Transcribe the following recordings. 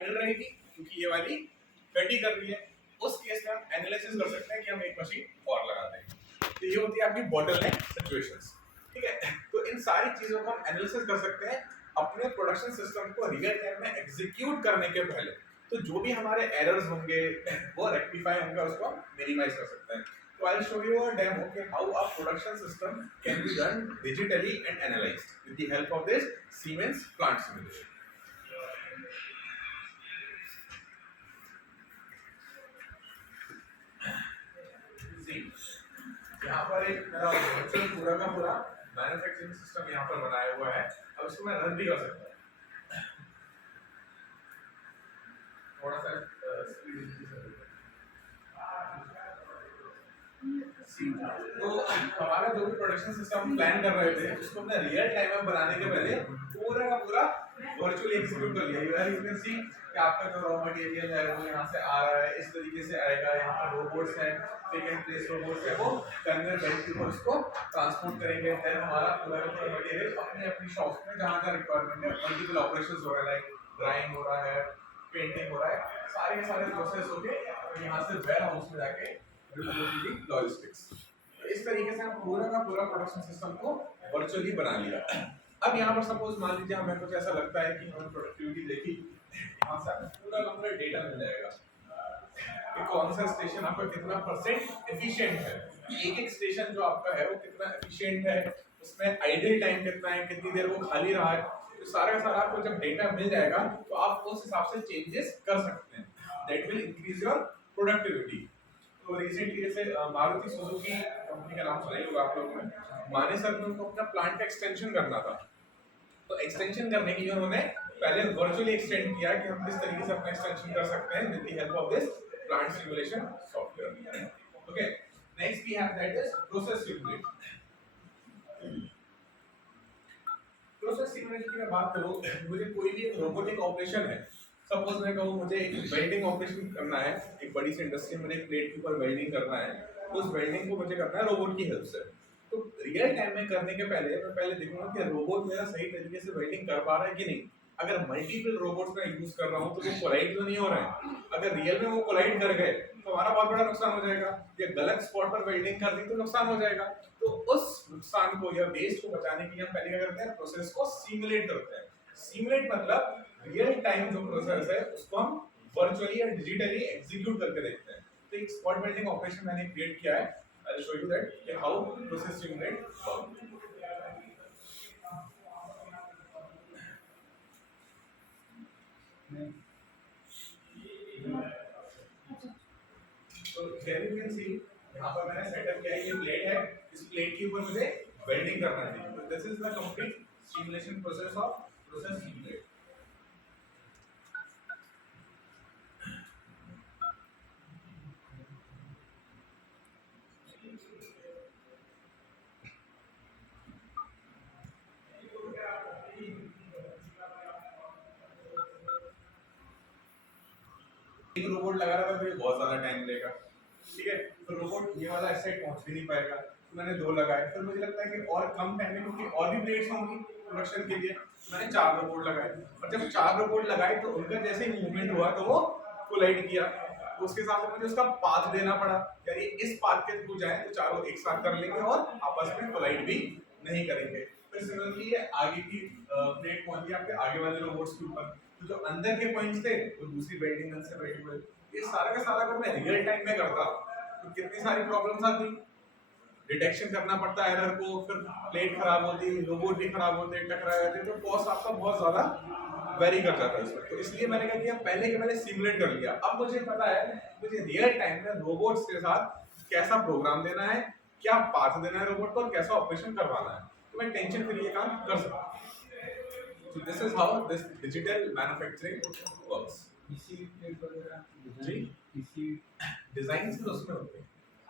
मिल रहेगी क्योंकि ये वाली कटी कर रही है। उस केस में हम एनालिसिस कर सकते हैं कि हम एक मशीन और लगा दें। तो ये होती है आपकी बॉटलनेक सिचुएशंस, ठीक है। तो इन सारी चीजों को हम एनालिसिस कर सकते हैं अपने प्रोडक्शन सिस्टम को रियल टाइम में एग्जीक्यूट करने के पहले। तो जो भी हमारे एरर्स होंगे वो रेक्टिफाई होंगे, उसको मिनिमाइज कर सकते हैं। So I'll show you a demo okay, how a production system can be done digitally and analyzed with the help of this Siemens plant simulation. See, यहाँ पर एक मेरा वर्चुअल पूरा का पूरा मैन्युफैक्चरिंग सिस्टम यहाँ पर बनाया हुआ है। अब इसको मैं रन भी कर सकता हूँ। थोड़ा सा स्पीड तो हमारा जो भी प्रोडक्शन सिस्टम प्लान कर रहे थे उसको हमने रियल टाइम में बनाने के पहले पूरा का पूरा वर्चुअली एग्जीक्यूट कर लिया। यार यू कैन सी कि आपका जो रॉ मटेरियल है वो यहाँ से आ रहा है, इस तरीके से आएगा। यहाँ पर रोबोट्स हैं, पिक एंड प्लेस रोबोट्स है, वो कन्वेयर बेल्ट के ऊपर उसको ट्रांसपोर्ट करेंगे। देन हमारा पूरा का पूरा मटेरियल अपने अपनी शॉप्स में जहाँ जहाँ रिक्वायरमेंट है, मल्टीपल ऑपरेशंस हो रहा है, लाइक ड्राइंग हो रहा है, पेंटिंग हो रहा है, सारे सारे प्रोसेस होके यहाँ से वेयर हाउस में जाके लॉजिस्टिक्स। इस तरीके से हम पूरा का पूरा प्रोडक्शन सिस्टम को वर्चुअली बना लिया। अब यहाँ पर सपोज मान लीजिए हमें कुछ ऐसा लगता है कि हमने प्रोडक्टिविटी देखी, यहाँ से हमें पूरा का पूरा डेटा मिल जाएगा कि कौन सा स्टेशन आपका कितना परसेंट एफिशिएंट है, एक एक स्टेशन जो आपका है वो कितना एफिशिएंट है, उसमें आइडल टाइम कितना है, कितनी देर वो खाली रहा है। तो सारा का सारा आपको जब डेटा मिल जाएगा तो आप उस हिसाब से चेंजेस कर सकते हैं। That will increase your productivity. तो रिसेंटली जैसे मारुति सुजुकी कंपनी का नाम सुना ही होगा आप लोगों ने, मानेसर में उनको अपना प्लांट का एक्सटेंशन करना था। तो एक्सटेंशन करने के लिए उन्होंने पहले वर्चुअली एक्सटेंड किया कि हम किस तरीके से अपना एक्सटेंशन कर सकते हैं with the help of this plant simulation software. Okay, next we have that is process simulation. Process simulation की मैं बात करूं, मुझे कोई भी रोबोटिक ऑपरेशन है, सपोज मैं कहूँ मुझे एक वेल्डिंग ऑपरेशन करना है, एक बड़ी सी इंडस्ट्री में मुझे एक प्लेट के ऊपर वेल्डिंग करना है, तो उस वेल्डिंग को मुझे करना है रोबोट की हेल्प से। तो रियल टाइम में करने के पहले मैं पहले देखूंगा कि रोबोट मेरा सही तरीके से वेल्डिंग कर पा रहा है कि नहीं। अगर मल्टीपल रोबोट्स का यूज कर रहा हूँ तो वो कोलाइड तो नहीं हो रहा है। अगर रियल में वो कोलाइड कर गए तो हमारा बहुत बड़ा नुकसान हो जाएगा, या गलत स्पॉट पर वेल्डिंग कर दी तो नुकसान हो जाएगा। तो उस नुकसान को या वेस्ट को बचाने के लिए हम पहले क्या करते हैं, प्रोसेस को सिमुलेट करते हैं। सिमुलेट मतलब रियल टाइम जो प्रोसेस है उसको हम वर्चुअली या डिजिटली एग्जीक्यूट करके देखते हैं। तो एक स्पॉट वेल्डिंग ऑपरेशन मैंने क्रिएट किया है। I will show you that कि हाउ प्रोसेस सिमुलेट वर्क। तो हियर यू कैन सी यहाँ पर मैंने सेटअप किया है, ये प्लेट है, इस प्लेट के ऊपर मुझे वेल्डिंग करना है। तो this is the complete simulation process of process simulate. एक रोबोट लगा रहा था तो ये बहुत ज्यादा टाइम लेगा, ठीक है। तो रोबोट ये वाला इस साइड पहुंच भी नहीं पाएगा, तो मैंने 2 लगाए। फिर मुझे लगता है कि और कम टाइम में, क्योंकि और भी प्लेट्स होंगी प्रोडक्शन के लिए, तो मैंने 4 रोबोट लगाए। और जब 4 रोबोट लगाए तो उनका जैसे ही मूवमेंट हुआ तो वो कोलाइड किया। तो उसके साथ मुझे उसका पाथ देना पड़ा, यानी इस पाथ के थ्रू जाए तो चारों एक साथ कर लेंगे और आपस में कोलाइड भी नहीं करेंगे। फिर सिमिलरली ये आगे की प्लेट पहुंच गई आपके आगे वाले रोबोट्स के ऊपर, तो जो अंदर के पॉइंट्स थे वो दूसरी वेल्डिंग गन से वेल्ड हुए। ये सारा का सारा अगर मैं रियल टाइम में करता तो कितनी सारी प्रॉब्लम्स आती, डिटेक्शन करना पड़ता है एरर को, फिर प्लेट खराब होती, रोबोट भी खराब होते, टकरा जाते, तो कॉस्ट आपका बहुत ज्यादा वेरी कर जाता है इसमें। तो इसलिए मैंने क्या किया, पहले के मैंने सिमुलेट कर लिया। अब मुझे पता है मुझे रियल टाइम में रोबोट्स के साथ कैसा प्रोग्राम देना है, क्या पाथ देना है रोबोट को और कैसा ऑपरेशन करवाना है, तो मैं टेंशन फ्री ये काम कर सकता हूँ। So this is how this digital manufacturing works. जी डिजाइन से उसमें होते हैं।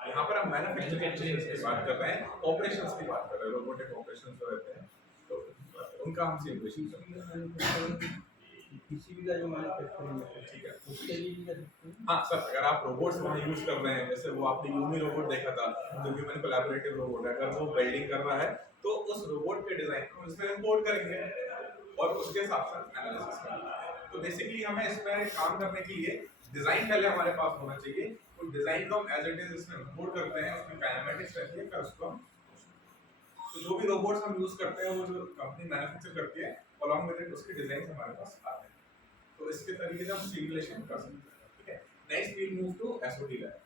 यहाँ पर हम मैन्युफैक्चरिंग की बात कर रहे हैं, ऑपरेशंस की बात कर रहे हैं, रोबोटिक ऑपरेशंस जो रहते हैं तो उनका हम सिमुलेशन कर रहे हैं। किसी का जो मैन्युफैक्चरिंग है, ठीक है, उसके लिए भी कर सकते हैं। हाँ सर, अगर आप रोबोट्स वहाँ यूज कर रहे हैं, जैसे वो आपने यूमी रोबोट देखा था, जो ह्यूमन कोलैबोरेटिव रोबोट है, अगर वो वेल्डिंग कर रहा है तो उस रोबोट के डिजाइन को इसमें इंपोर्ट करेंगे और उसके साथ साथ एनालिसिस करेंगे। तो बेसिकली हमें इसमें काम करने के लिए डिजाइन पहले हमारे पास होना चाहिए, तो डिजाइन को हम एज इट इज इसमें इंपोर्ट करते हैं, उसमें काइनेमेटिक्स रहती है, फिर उसको हम तो जो भी रोबोट्स हम यूज करते हैं वो जो कंपनी मैन्युफैक्चर करती है अलॉन्ग विद इट उसके डिजाइन हमारे पास आते हैं, तो इसके तरीके से हम सिमुलेशन कर सकते हैं। ठीक है, next we move to SOT lab.